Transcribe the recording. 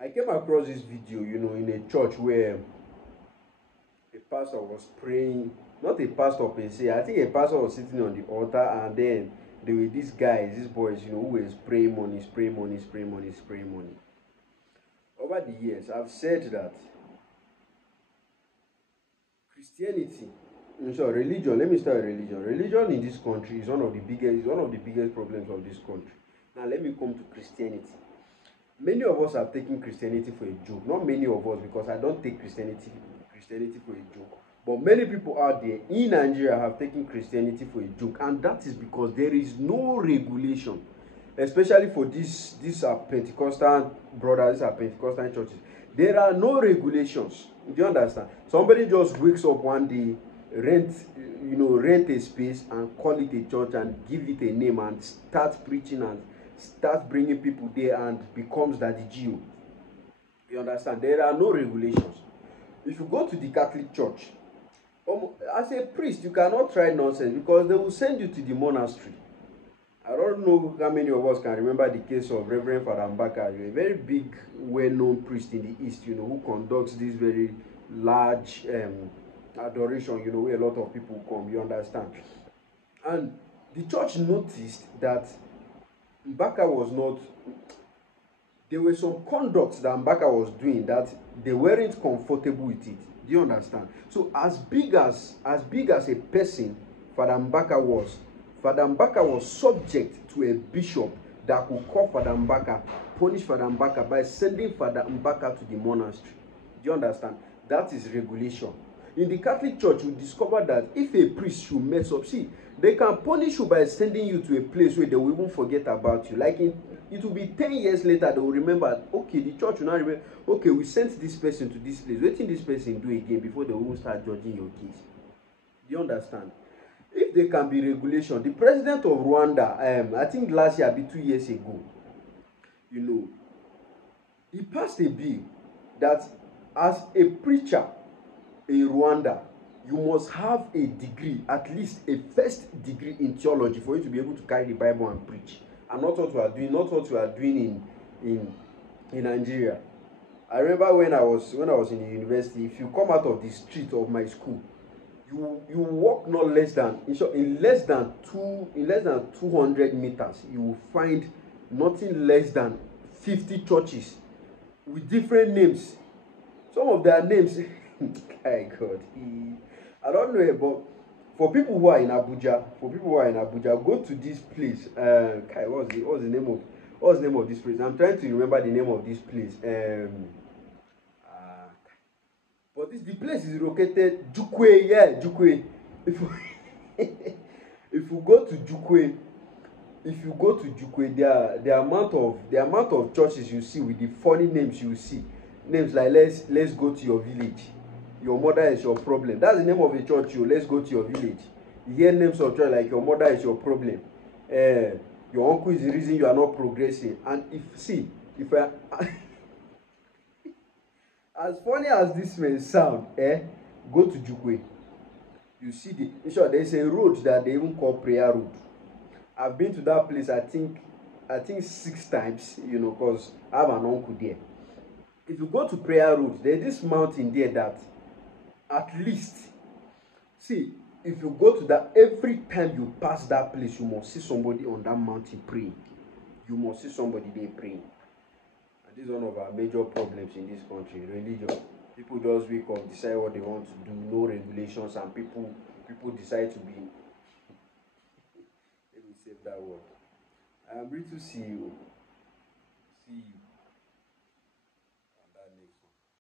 I came across this video, in a church where a pastor was praying. Not a pastor per se. I think a pastor was sitting on the altar, and then there were these guys, these boys, who were spraying money, spraying money, spraying money, spraying money. Over the years, I've said that Christianity, religion. Let me start with religion. Religion in this country is one of the biggest problems of this country. Now let me come to Christianity. Many of us have taken Christianity for a joke. Not many of us, because I don't take Christianity for a joke. But many people out there in Nigeria have taken Christianity for a joke, and that is because there is no regulation, especially for these are Pentecostal brothers, these are Pentecostal churches. There are no regulations. Do you understand? Somebody just wakes up one day, rent a space and call it a church and give it a name and start preaching and start bringing people there and becomes Daddy Gio. You understand? There are no regulations. If you go to the Catholic Church, as a priest, you cannot try nonsense because they will send you to the monastery. I don't know how many of us can remember the case of Reverend Father Mbaka, a very big, well-known priest in the East, who conducts this very large adoration, where a lot of people come, you understand. And the church noticed that Mbaka was not, there were some conducts that Mbaka was doing that they weren't comfortable with it. Do you understand? So as big as a person Father Mbaka was subject to a bishop that could call Father Mbaka, punish Father Mbaka by sending Father Mbaka to the monastery. Do you understand? That is regulation. In the Catholic Church, we discovered that if a priest should mess up, see, they can punish you by sending you to a place where they will even forget about you. Like it will be 10 years later, they will remember, okay, the church will not remember, okay, we sent this person to this place. What did this person do again before they will start judging your case? Do you understand? If there can be regulation, the president of Rwanda, I think last year, 2 years ago, he passed a bill that as a preacher in Rwanda, you must have a degree, at least a first degree in theology, for you to be able to carry the Bible and preach. And not what we are doing in Nigeria. I remember when I was in the university, if you come out of the street of my school, you walk not less than in less than 200 meters, you will find nothing less than 50 churches with different names. Some of their names, my God, I don't know, but for people who are in Abuja, go to this place. What's the name of this place? I'm trying to remember the name of this place. But the place is located Jukwe, yeah, Jukwe. If you, if you go to Jukwe, the amount of churches you see with the funny names you see, names like let's go to your village. Your mother is your problem. That's the name of the church. Let's go to your village. You hear names of church like your mother is your problem. Your uncle is the reason you are not progressing. And if I as funny as this may sound, go to Jukwe. You see there's a road that they even call Prayer Road. I've been to that place, I think 6 times, because I have an uncle there. If you go to Prayer Road, there's this mountain there that at least, if you go to that, every time you pass that place, you must see somebody on that mountain praying. You must see somebody there praying. And this is one of our major problems in this country, religion. People just wake up, decide what they want to do, no regulations, and people decide to be, let me save that word. I am ready to see you.